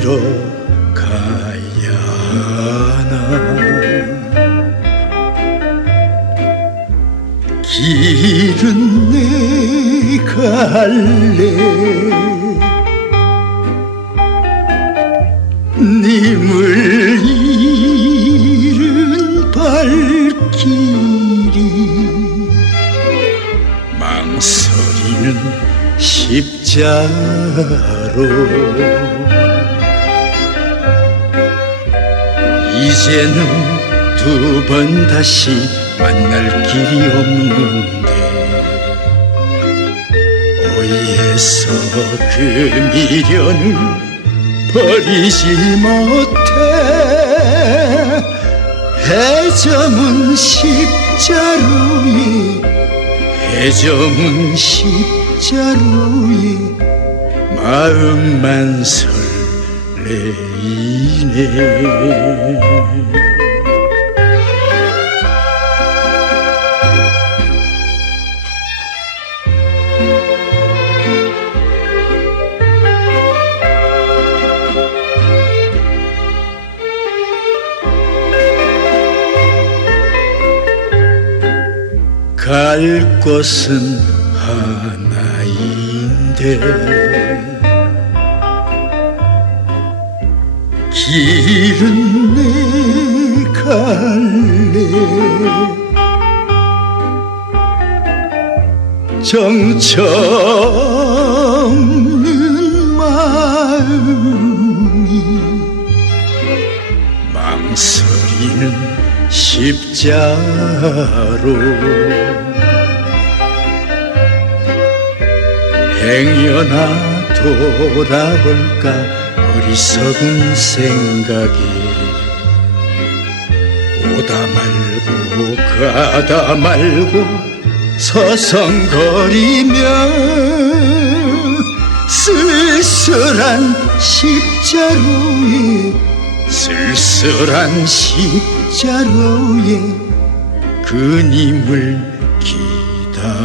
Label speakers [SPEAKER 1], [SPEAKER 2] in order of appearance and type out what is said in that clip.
[SPEAKER 1] 어디로 가야 하나 길은 내 갈래 님을 잃은 발길이 망설이는 십자로 이제는 두 번 다시 만날 길이 없는데 오해서 그 미련을 버리지 못해 해저문 십자루에 해저문 십자루에 마음만 설 레이네 갈 곳은 하나인데 길은 내 갈래. 정처 없는 마음이 망설이는 십자로. 행여나 돌아볼까 어리석은 생각에 오다 말고 가다 말고 서성거리며 쓸쓸한 십자루에 쓸쓸한 십자루에 그님을 기다리네